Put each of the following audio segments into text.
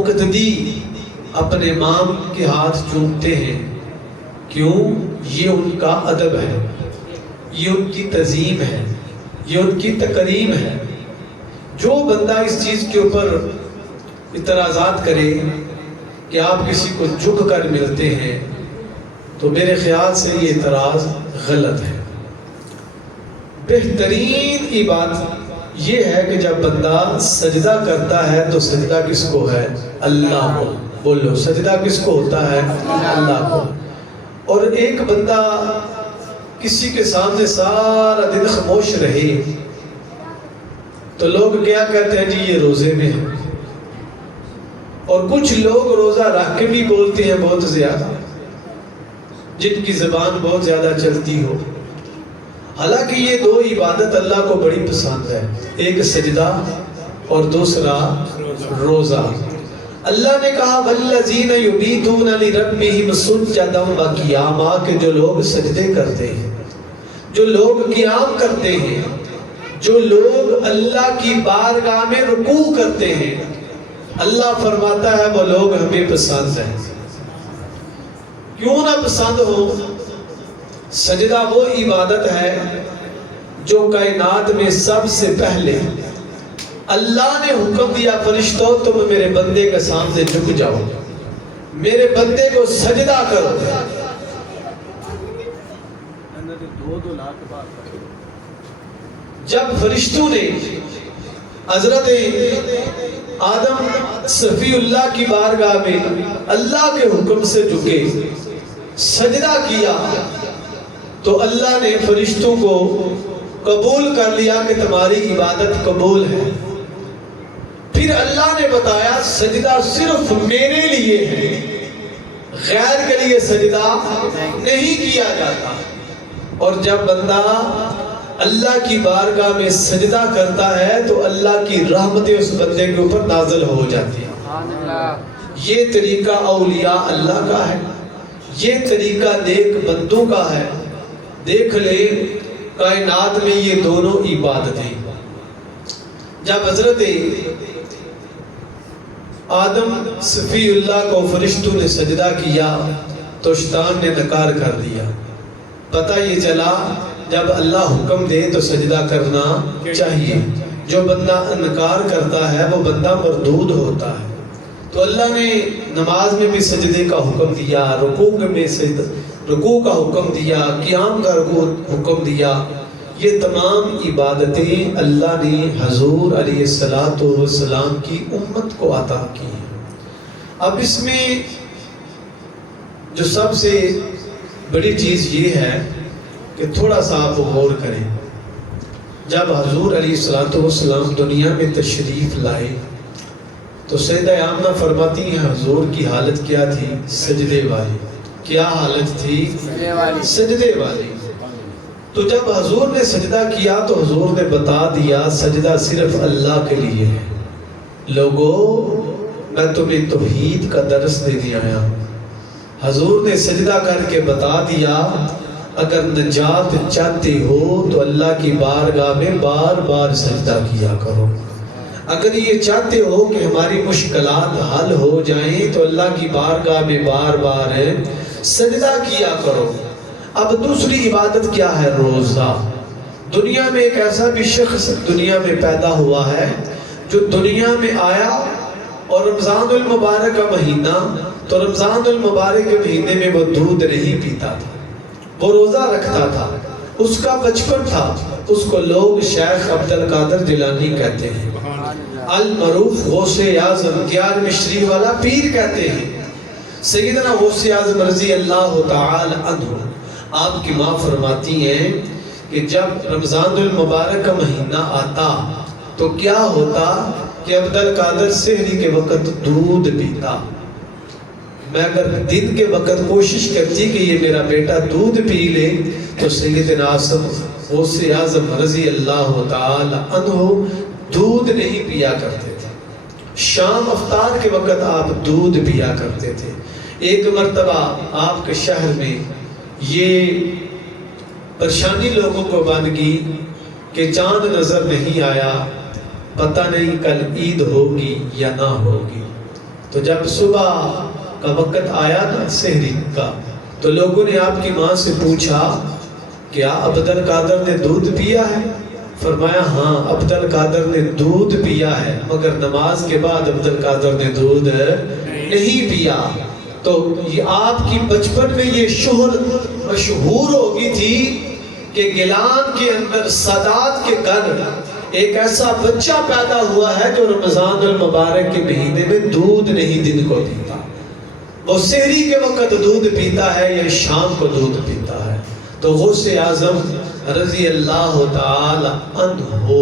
مقتدی اپنے امام کے ہاتھ چومتے ہیں، کیوں؟ یہ ان کا ادب ہے، یہ ان کی تعظیم ہے، یہ ان کی تکریم ہے۔ جو بندہ اس چیز کے اوپر اعتراضات کرے کہ آپ کسی کو جھک کر ملتے ہیں، تو میرے خیال سے یہ اعتراض غلط ہے۔ بہترین عبادت یہ ہے کہ جب بندہ سجدہ کرتا ہے تو سجدہ کس کو ہے؟ اللہ کو۔ بولو، سجدہ کس کو ہوتا ہے؟ اللہ کو۔ اور ایک بندہ کسی کے سامنے سارا دن خاموش رہے تو لوگ کیا کہتے ہیں؟ جی یہ روزے میں ہے۔ اور کچھ لوگ روزہ رکھ کے بھی بولتے ہیں بہت زیادہ، جن کی زبان بہت زیادہ چلتی ہو۔ حالانکہ یہ دو عبادت اللہ کو بڑی پسند ہے، ایک سجدہ اور دوسرا روزہ۔ اللہ نے کہا وَالَّذِينَ يُبِيتُونَ لِرَبِّهِمْ سُجَّدًا وَقِيَامًا، کہ جو لوگ سجدے کرتے ہیں، جو لوگ قیام کرتے ہیں، جو لوگ اللہ کی بارگاہ میں رکوع کرتے ہیں، اللہ فرماتا ہے وہ لوگ ہمیں پسند ہیں۔ کیوں نہ پسند ہو؟ سجدہ وہ عبادت ہے جو کائنات میں سب سے پہلے اللہ نے حکم دیا، فرشتوں تم میرے بندے کے سامنے جھک جاؤ، میرے بندے کو سجدہ کرو۔ جب فرشتوں نے حضرت آدم صفی اللہ کی بارگاہ میں اللہ کے حکم سے جھکے، سجدہ کیا، تو اللہ نے فرشتوں کو قبول کر لیا کہ تمہاری عبادت قبول ہے۔ پھر اللہ نے بتایا سجدہ صرف میرے لیے ہے، غیر کے لیے سجدہ نہیں کیا جاتا۔ اور جب بندہ اللہ کی بارگاہ میں سجدہ کرتا ہے تو اللہ کی رحمتیں اس بندے کے اوپر نازل ہو جاتی ہیں۔ یہ طریقہ اولیاء اللہ کا ہے، یہ طریقہ نیک بندوں کا ہے۔ دیکھ لیں کائنات میں یہ دونوں عبادتیں، جب حضرت آدم صفی اللہ کو فرشتوں نے سجدہ کیا تو شیطان نے نکار کر دیا۔ پتہ یہ چلا جب اللہ حکم دے تو سجدہ کرنا چاہیے، جو بندہ انکار کرتا ہے وہ بندہ مردود ہوتا ہے۔ تو اللہ نے نماز میں بھی سجدے کا حکم دیا، رکوع کا حکم دیا، قیام کا حکم دیا۔ یہ تمام عبادتیں اللہ نے حضور علیہ السلام کی امت کو عطا کی ہیں۔ اب اس میں جو سب سے بڑی چیز یہ ہے کہ تھوڑا سا آپ غور کریں۔ جب حضور علیہ السلام دنیا میں تشریف لائے تو سیدہ آمنہ فرماتی ہیں حضور کی حالت کیا تھی؟ سجدے والی۔ کیا حالت تھی؟ سجدے والی۔ تو جب حضور نے سجدہ کیا تو حضور نے بتا دیا سجدہ صرف اللہ کے لیے ہے۔ لوگو میں تمہیں توحید کا درس دینے آیا ہوں۔ حضور نے سجدہ کر کے بتا دیا اگر نجات چاہتے ہو تو اللہ کی بارگاہ میں بار بار سجدہ کیا کرو۔ اگر یہ چاہتے ہو کہ ہماری مشکلات حل ہو جائیں تو اللہ کی بارگاہ میں بار بار سجدہ کیا کرو۔ اب دوسری عبادت کیا ہے؟ روزہ۔ دنیا میں ایک ایسا بھی شخص دنیا میں پیدا ہوا ہے جو دنیا میں آیا اور رمضان المبارک کا مہینہ، تو رمضان المبارک کے مہینے میں وہ دودھ نہیں پیتا تھا، وہ روزہ رکھتا تھا، اس کا بچپن تھا۔ اس کو لوگ شیخ عبد القادر جیلانی کہتے ہیں، المعروف غوث اعظم 11ویں شریف والا پیر کہتے ہیں۔ سیدنا غوث اعظم رضی اللہ تعالی عنہ آپ کی ماں فرماتی ہیں کہ جب رمضان المبارک کا مہینہ آتا تو کیا ہوتا کہ عبد القادر سحری کے وقت دودھ پیتا۔ میں اگر دن کے وقت کوشش کرتی کہ یہ میرا بیٹا دودھ پی لے تو سیدنا غوث اعظم رضی اللہ تعالی عنہ دودھ نہیں پیا کرتے تھے۔ شام افطار کے وقت آپ دودھ پیا کرتے تھے۔ ایک مرتبہ آپ کے شہر میں یہ پریشانی لوگوں کو بن گئی کہ چاند نظر نہیں آیا، پتہ نہیں کل عید ہوگی یا نہ ہوگی۔ تو جب صبح کا وقت آیا نا سحری کا، تو لوگوں نے آپ کی ماں سے پوچھا کیا عبد القادر نے دودھ پیا ہے؟ فرمایا ہاں عبد القادر نے دودھ پیا ہے، مگر نماز کے بعد عبد القادر نے دودھ نہیں پیا۔ تو یہ آپ کی بچپن میں یہ شہرت مشہور ہو گئی تھی کہ گیلان کے اندر سادات کے گھر ایک ایسا بچہ پیدا ہوا ہے جو رمضان المبارک کے مہینے میں دودھ نہیں دن کو پیتا، وہ سحری کے وقت دودھ پیتا ہے یا شام کو دودھ پیتا ہے۔ تو غوث اعظم رضی اللہ تعالی عنہ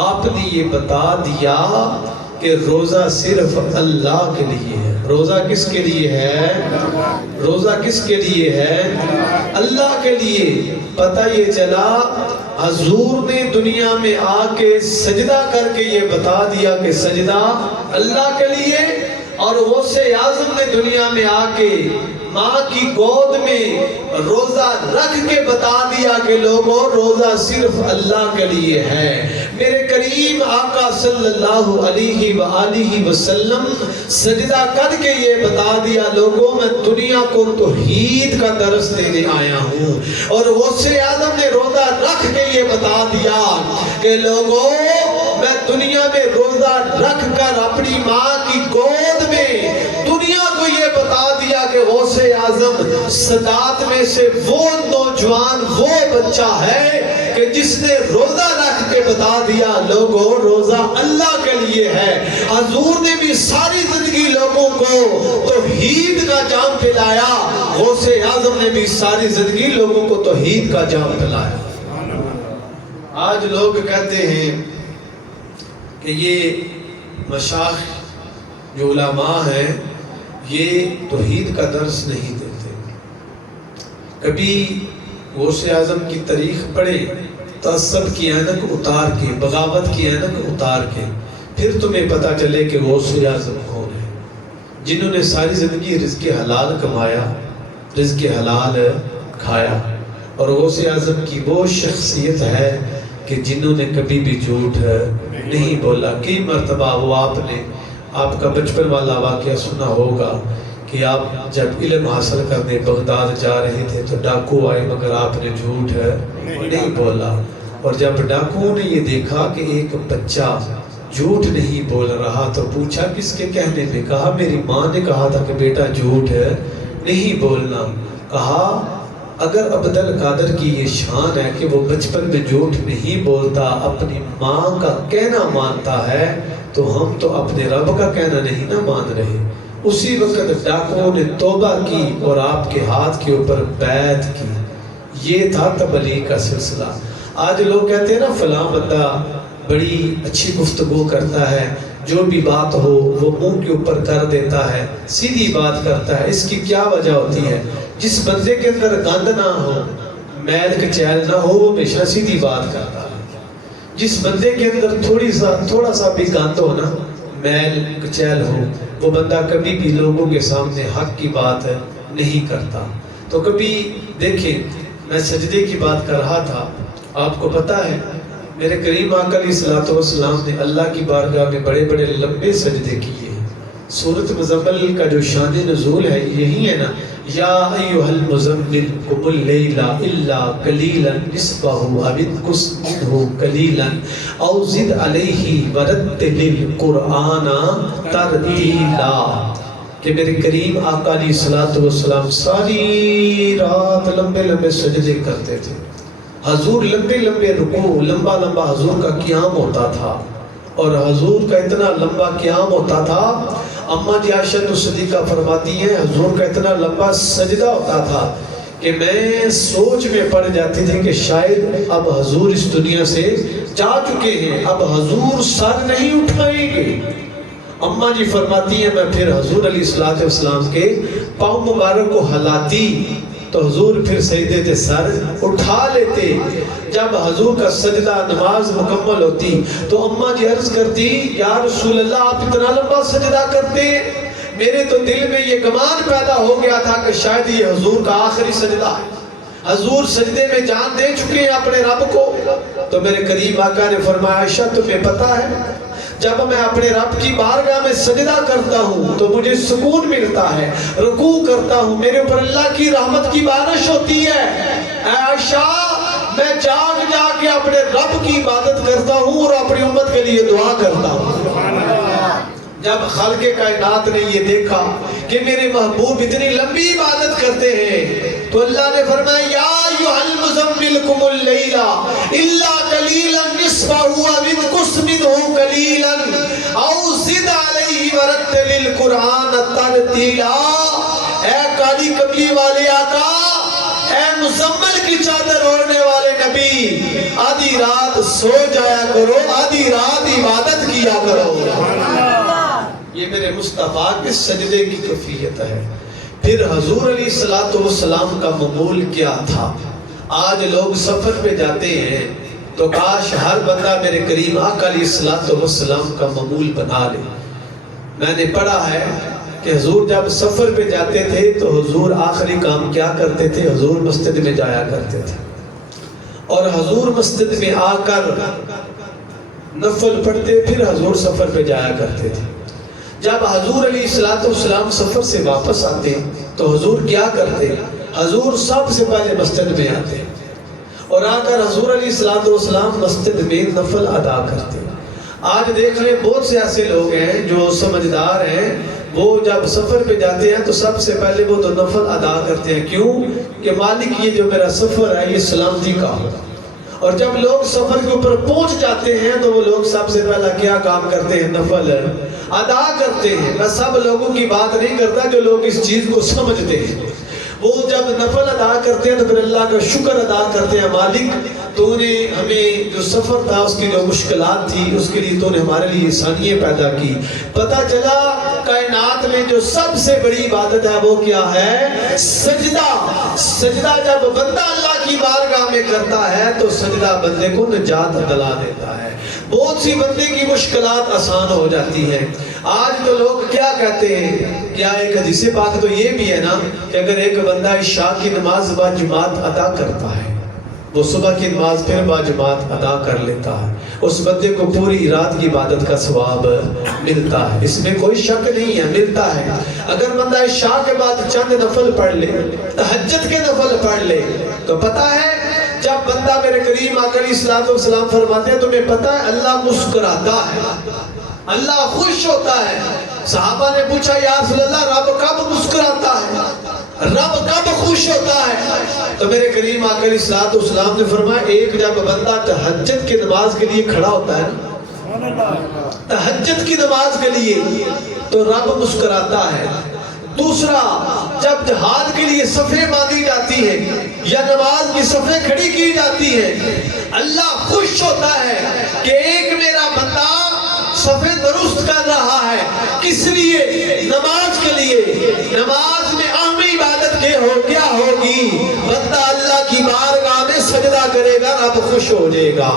آپ نے یہ بتا دیا کہ روزہ صرف اللہ کے لیے ہے۔ روزہ کس کے لیے ہے؟ روزہ کس کے لیے ہے؟ اللہ کے لیے۔ پتہ یہ چلا حضور نے دنیا میں آ کے سجدہ کر کے یہ بتا دیا کہ سجدہ اللہ کے لیے، اور غوث اعظم نے دنیا میں آ کے ماں کی گود میں روزہ رکھ کے بتا دیا کہ لوگوں روزہ صرف اللہ کے لیے ہے۔ میرے کریم آقا صلی اللہ علیہ وآلہ وسلم سجدہ کر کے یہ بتا دیا لوگوں میں دنیا کو توحید کا درس دینے آیا ہوں، اور غوث اعظم نے روزہ رکھ کے یہ بتا دیا کہ لوگوں میں دنیا میں روزہ رکھ کر اپنی ماں کی گود میں دنیا کو یہ بتا دیا کہ غوث اعظم سادات میں سے وہ نوجوان وہ بچہ ہے کہ جس نے روزہ رکھ کے بتا دیا لوگوں روزہ اللہ کے لیے ہے۔ حضور نے بھی ساری زندگی لوگوں کو توحید کا جام پلایا، غوث اعظم نے بھی ساری زندگی لوگوں کو توحید کا جام پلایا۔ آج لوگ کہتے ہیں کہ یہ مشائخ جو علماء ہیں یہ توحید کا درس نہیں دیتے۔ کبھی غوث اعظم کی تاریخ پڑھے، تعصب کی اینک اتار کے، بغاوت کی اینک اتار کے، پھر تمہیں پتہ چلے کہ غوث اعظم کون ہے، جنہوں نے ساری زندگی رزق حلال کمایا، رزق حلال کھایا۔ اور غوث اعظم کی وہ شخصیت ہے کہ جنہوں نے کبھی بھی جھوٹ نہیں بولا۔ کئی مرتبہ وہ آپ کا بچپن والا واقعہ سنا ہوگا کہ آپ جب علم حاصل کرنے بغداد جا رہے تھے تو ڈاکو آئے مگر آپ نے جھوٹ نہیں بولا، اور جب ڈاکو نے یہ دیکھا کہ ایک بچہ جھوٹ نہیں بول رہا تو پوچھا کس کے کہنے پہ؟ کہا میری ماں نے کہا تھا کہ بیٹا جھوٹ نہیں بولنا۔ کہا اگر عبد القادر کی یہ شان ہے کہ وہ بچپن میں جھوٹ نہیں بولتا، اپنی ماں کا کہنا مانتا ہے، تو ہم تو اپنے رب کا کہنا نہیں نہ مان رہے۔ اسی وقت ڈاکوؤں نے توبہ کی اور آپ کے ہاتھ کے اوپر بیعت کی۔ یہ تھا تبلیغ کا سلسلہ۔ آج لوگ کہتے ہیں نا فلاں بندہ بڑی اچھی گفتگو کرتا ہے، جو بھی بات ہو وہ منہ کے اوپر کر دیتا ہے، سیدھی بات کرتا ہے۔ اس کی کیا وجہ ہوتی ہے؟ جس بندے کے اندر گند نہ ہو، میل کچیل نہ ہو، وہ ہمیشہ سیدھی بات کرتا ہے۔ جس بندے کے اندر تھوڑا سا بھی گند ہو نا، میل کچیل ہو، وہ بندہ کبھی بھی لوگوں کے سامنے حق کی بات نہیں کرتا۔ تو کبھی دیکھیں، میں سجدے کی بات کر رہا تھا، آپ کو پتہ ہے میرے کریم آقا علیہ الصلوۃ والسلام نے اللہ کی بارگاہ میں بڑے بڑے لمبے سجدے کیے ہیں۔ سورۃ مزمل کا جو شان نزول ہے یہی ہے نا، یا ایھا المزمل قم اللیل الا قلیلا نصفہ او انقص منہ قلیلا او زد علیہ ورتل القرآن ترتیلا، کہ میرے کریم آقا علیہ الصلوۃ والسلام ساری رات لمبے لمبے سجدے کرتے تھے۔ حضور لمبے لمبے رکوع، لمبا لمبا حضور کا قیام ہوتا تھا، اور حضور کا اتنا لمبا قیام ہوتا تھا، اماں جی عائشہ صدیقہ فرماتی ہیں حضور کا اتنا لمبا سجدہ ہوتا تھا کہ میں سوچ میں پڑ جاتی تھی کہ شاید اب حضور اس دنیا سے جا چکے ہیں، اب حضور سر نہیں اٹھائیں گے۔ اماں جی فرماتی ہیں میں پھر حضور علیہ الصلوۃ والسلام کے پاؤں مبارک کو ہلاتی تو حضور پھر سجدے سے سر اٹھا لیتے۔ جب حضور کا سجدہ نماز مکمل ہوتی تو اماں جی عرض کرتی یا رسول اللہ آپ اتنا لمبا سجدہ کرتے ہیں، میرے تو دل میں یہ گمان پیدا ہو گیا تھا کہ شاید یہ حضور کا آخری سجدہ ہے، حضور سجدے میں جان دے چکے ہیں اپنے رب کو۔ تو میرے قریب آقا نے فرمایا عائشہ تمہیں پتہ ہے جب میں اپنے رب کی بارگاہ میں سجدہ کرتا ہوں تو مجھے سکون ملتا ہے، رکوع کرتا ہوں میرے اوپر اللہ کی رحمت کی بارش ہوتی ہے۔ اے عائشہ، میں جاگ جاگ کے اپنے رب کی عبادت کرتا ہوں اور اپنی امت کے لیے دعا کرتا ہوں۔ جب خالق کائنات نے یہ دیکھا کہ میرے محبوب اتنی لمبی عبادت کرتے ہیں تو اللہ نے فرمایا یا ایھا المزمل قم اللیل الا قلیلا نصفہ او انقص منہ قلیلا او زد علیہ ورتل القرآن ترتیلا۔ اے کالی کملی والے آقا، اے مزمل کی چادر اوڑھنے والے نبی، آدھی رات سو جایا کرو، آدھی رات عبادت کیا کرو۔ یہ میرے مصطفیٰ کے سجدے کی کیفیت ہے۔ پھر حضور علیہ السلام کا معمول کیا تھا؟ آج لوگ سفر پہ جاتے ہیں تو کاش ہر بندہ میرے کریم آقا علیہ السلام کا معمول بنا لے۔ میں نے پڑھا ہے کہ حضور جب سفر پہ جاتے تھے تو حضور آخری کام کیا کرتے تھے؟ حضور مسجد میں جایا کرتے تھے، اور حضور مسجد میں آ کر نفل پڑھتے، پھر حضور سفر پہ جایا کرتے تھے۔ جب حضور علیہ السلام سفر سے واپس آتے تو حضور کیا کرتے؟ حضور سب سے پہلے مسجد میں آتے اور آ کر حضور علیہ السلام مسجد میں نفل ادا کرتے۔ آج دیکھ رہے بہت سے ایسے لوگ ہیں جو سمجھدار ہیں، وہ جب سفر پہ جاتے ہیں تو سب سے پہلے وہ تو نفل ادا کرتے ہیں۔ کیوں؟ کہ مالک یہ جو میرا سفر ہے یہ سلامتی کا ہوگا۔ اور جب لوگ سفر کے اوپر پہنچ جاتے ہیں تو وہ لوگ سب سے پہلا کیا کام کرتے ہیں؟ نفل ادا کرتے ہیں۔ میں سب لوگوں کی بات نہیں کرتا جو لوگ اس چیز کو سمجھتے ہیں۔ وہ جب نفل ادا کرتے ہیں تو پھر اللہ کا شکر ادا کرتے ہیں، مالک تو نے ہمیں جو سفر تھا اس کی جو مشکلات تھی اس کے لیے تو نے ہمارے لیے آسانیاں پیدا کی۔ پتہ چلا کائنات میں جو سب سے بڑی عبادت ہے وہ کیا ہے؟ سجدہ۔ سجدہ جب بندہ اللہ کی بارگاہ میں کرتا ہے تو سجدہ بندے کو نجات دلا دیتا ہے، بہت سی بندے کی مشکلات آسان ہو جاتی ہیں۔ آج تو لوگ کیا کہتے ہیں؟ کیا ایک حدیث پاک تو یہ بھی ہے نا کہ اگر ایک بندہ عشاء کی نماز با جماعت ادا کرتا ہے، وہ صبح کی نماز پھر با جماعت ادا کر لیتا ہے، اس بندے کو پوری رات کی عبادت کا ثواب ملتا ہے، اس میں کوئی شک نہیں ہے، ملتا ہے۔ اگر بندہ عشاء کے بعد چند نفل پڑھ لے، تہجد کے نفل پڑھ لے، تو پتہ ہے جب بندہ میرے کریم آقا علیہ السلام فرماتے ہیں تمہیں پتہ ہے اللہ مسکراتا ہے، اللہ خوش ہوتا ہے۔ صحابہ نے پوچھا یا رسول اللہ رب کب مسکراتا ہے، رب کب خوش ہوتا ہے؟ تو میرے کریم آقا علیہ السلام نے فرمایا ایک جب بندہ تہجد کی نماز کے لیے کھڑا ہوتا ہے نا، تہجد کی نماز کے لیے، تو رب مسکراتا ہے۔ دوسرا جب جہاد کے لیے صفیں باندھی جاتی ہیں یا نماز کی صفیں کھڑی کی جاتی ہیں، اللہ خوش ہوتا ہے کہ ایک میرا بندہ صفیں درست کر رہا ہے۔ کس لیے؟ نماز کے لیے۔ نماز میں اہم عبادت کیا ہوگی؟ بندہ اللہ کی بارگاہ میں سجدہ کرے گا، رب خوش ہو جائے گا۔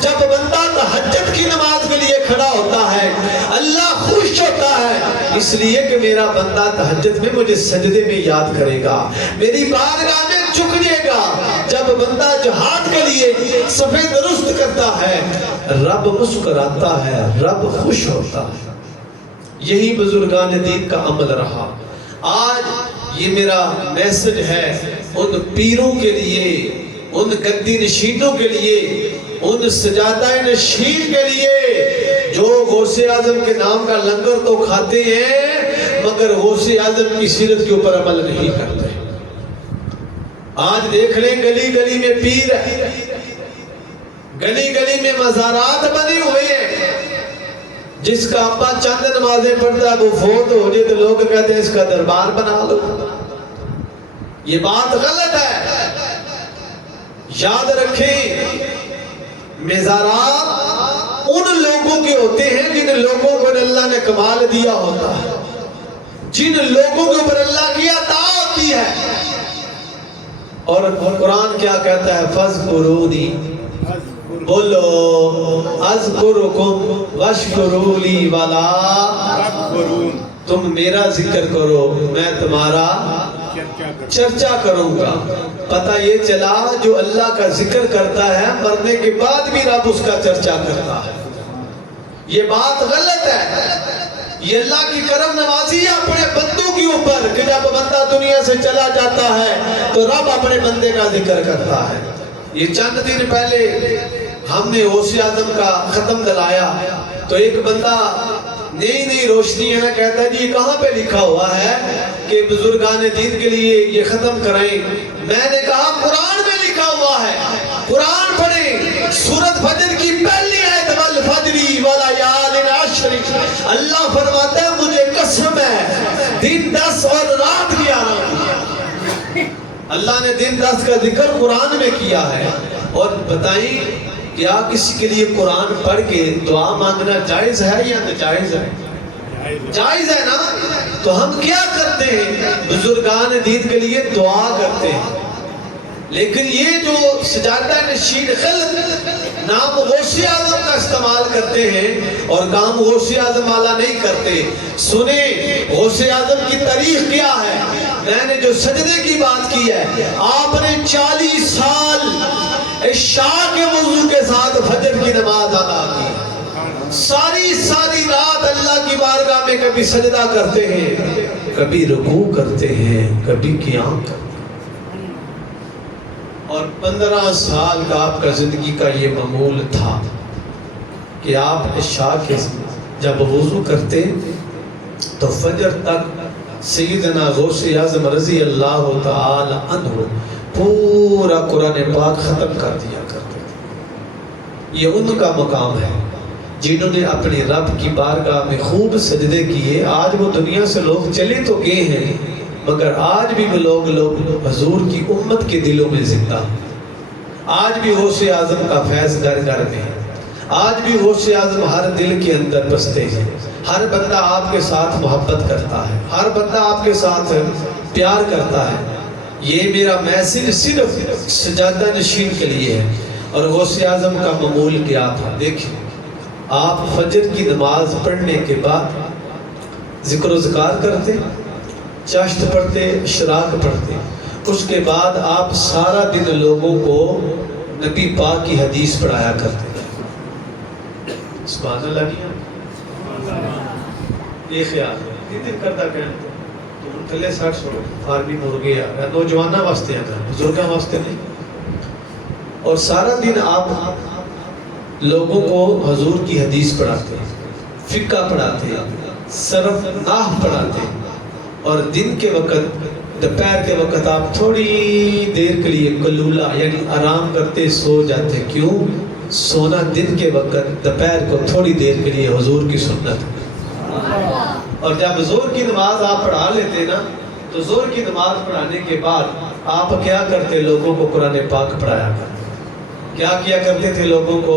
جب بندہ تہجد کی نماز کے لیے کھڑا ہوتا ہے اللہ خوش ہوتا ہے، اس لیے کہ میرا بندہ تہجد میں مجھے سجدے میں یاد کرے گا، میری بارگاہ میں جھک جائے گا۔ جب بندہ جہاد کے لیے صفیں درست کرتا ہے رب مسکراتا ہے، رب خوش ہوتا ہے۔ یہی بزرگان دین کا عمل رہا۔ آج یہ میرا میسج ہے ان پیروں کے لیے، ان گدی نشینوں کے لیے، ان سجادہ نشین کے لیے جو غوث اعظم کے نام کا لنگر تو کھاتے ہیں مگر غوث اعظم کی سیرت کے اوپر عمل نہیں کرتے۔ آج دیکھ لیں گلی گلی میں پیر ہے، گلی گلی میں مزارات بنے ہوئے ہیں، جس کا ابا چند نمازیں پڑھتا ہے وہ فوت ہو جائے تو لوگ کہتے ہیں اس کا دربار بنا لو۔ یہ بات غلط ہے۔ یاد رکھیں مزارات ان لوگوں کے ہوتے ہیں جن لوگوں کو اللہ نے کمال دیا ہوتا ہے، جن لوگوں کے اوپر اللہ کی عطا ہوتی ہے۔ اور قرآن کیا کہتا ہے؟ فَاذْكُرُونِي، بولو اذکرکم واشکروا لی ولا تکفرون، تم میرا ذکر کرو میں تمہارا چرچا کروں گا۔ پتہ یہ چلا جو اللہ کا ذکر کرتا ہے مرنے کے بعد بھی رب اس کا چرچا کرتا ہے۔ یہ بات غلط ہے. یہ اللہ کی کرم نوازی ہے اپنے بندوں کے اوپر کہ جب بندہ دنیا سے چلا جاتا ہے تو رب اپنے بندے کا ذکر کرتا ہے. یہ چند دن پہلے ہم نے غوث اعظم کا ختم دلایا تو ایک بندہ نئی روشنی ہے نا کہتا ہے جی کہاں پہ لکھا ہوا ہے کہ بزرگان دین کے لیے یہ ختم کرائیں. میں نے کہا قرآن میں لکھا ہوا ہے, قرآن پڑھیں. سورۃ فجر کی پہلی آیت والفجر وليال عشر, اللہ فرماتا ہے مجھے قسم ہے دن 10 اور رات 11. اللہ نے دن 10 کا ذکر قرآن میں کیا ہے. اور بتائیں کیا کسی کے لیے قرآن پڑھ کے دعا مانگنا جائز ہے یا ناجائز ہے؟ جائز ہے نا. تو ہم کیا کرتے ہیں, بزرگان دین کے لیے دعا کرتے ہیں. لیکن یہ جو سجادہ نشین خلق نام غوث اعظم کا استعمال کرتے ہیں اور کام غوث اعظم والا نہیں کرتے. سنیں غوث اعظم کی تاریخ کیا ہے. میں نے جو سجدے کی بات کی ہے, آپ نے 40 سال عشاء کے وضو کے ساتھ فجر کی نماز ادا کی. ساری رات اللہ کی بارگاہ میں کبھی سجدہ کرتے ہیں, کبھی رکوع کرتے ہیں, کبھی قیام کرتے ہیں. اور 15 سال کا آپ کا زندگی کا یہ معمول تھا کہ آپ عشاء کے جب وضو کرتے تو فجر تک سیدنا غوث اعظم رضی اللہ تعالی عنہ پورا قرآن پاک ختم کر دیا کرتے تھے. یہ ان کا مقام ہے جنہوں نے اپنے رب کی بارگاہ میں خوب سجدے کیے. آج وہ دنیا سے لوگ چلے تو گئے ہیں مگر آج بھی وہ لوگ حضور کی امت کے دلوں میں زندہ. آج بھی غوث اعظم کا فیض گھر گھر میں ہے. آج بھی غوث اعظم ہر دل کے اندر بستے ہیں. ہر بندہ آپ کے ساتھ محبت کرتا ہے, ہر بندہ آپ کے ساتھ پیار کرتا ہے. یہ میرا میسج صرف سجادہ نشین کے لیے ہے. اور غوث اعظم کا معمول کیا تھا دیکھیں, آپ فجر کی نماز پڑھنے کے بعد ذکر و ذکار کرتے, چاشت پڑھتے, اشراق پڑھتے. اس کے بعد آپ سارا دن لوگوں کو نبی پاک کی حدیث پڑھایا کرتے. سبحان اللہ کیا یہ خیال ہے کتنے کرتا کہتے تو تلے 60 فارمی مرغے آ رہا نوجوانہ واسطے آتا ہے, بزرگاں واسطے نہیں. اور سارا دن آپ لوگوں کو حضور کی حدیث پڑھاتے, فقہ پڑھاتے, صرف نحو پڑھاتے. اور دن کے وقت دوپہر کے وقت آپ تھوڑی دیر کے لیے قلولہ یعنی آرام کرتے سو جاتے. کیوں سونا دن کے وقت دوپہر کو تھوڑی دیر کے لیے حضور کی سنت. اور جب زور کی نماز آپ پڑھا لیتے نا تو زور کی نماز پڑھانے کے بعد آپ کیا کرتے, لوگوں کو قرآن پاک پڑھایا کرتے. کیا کیا کرتے تھے لوگوں کو؟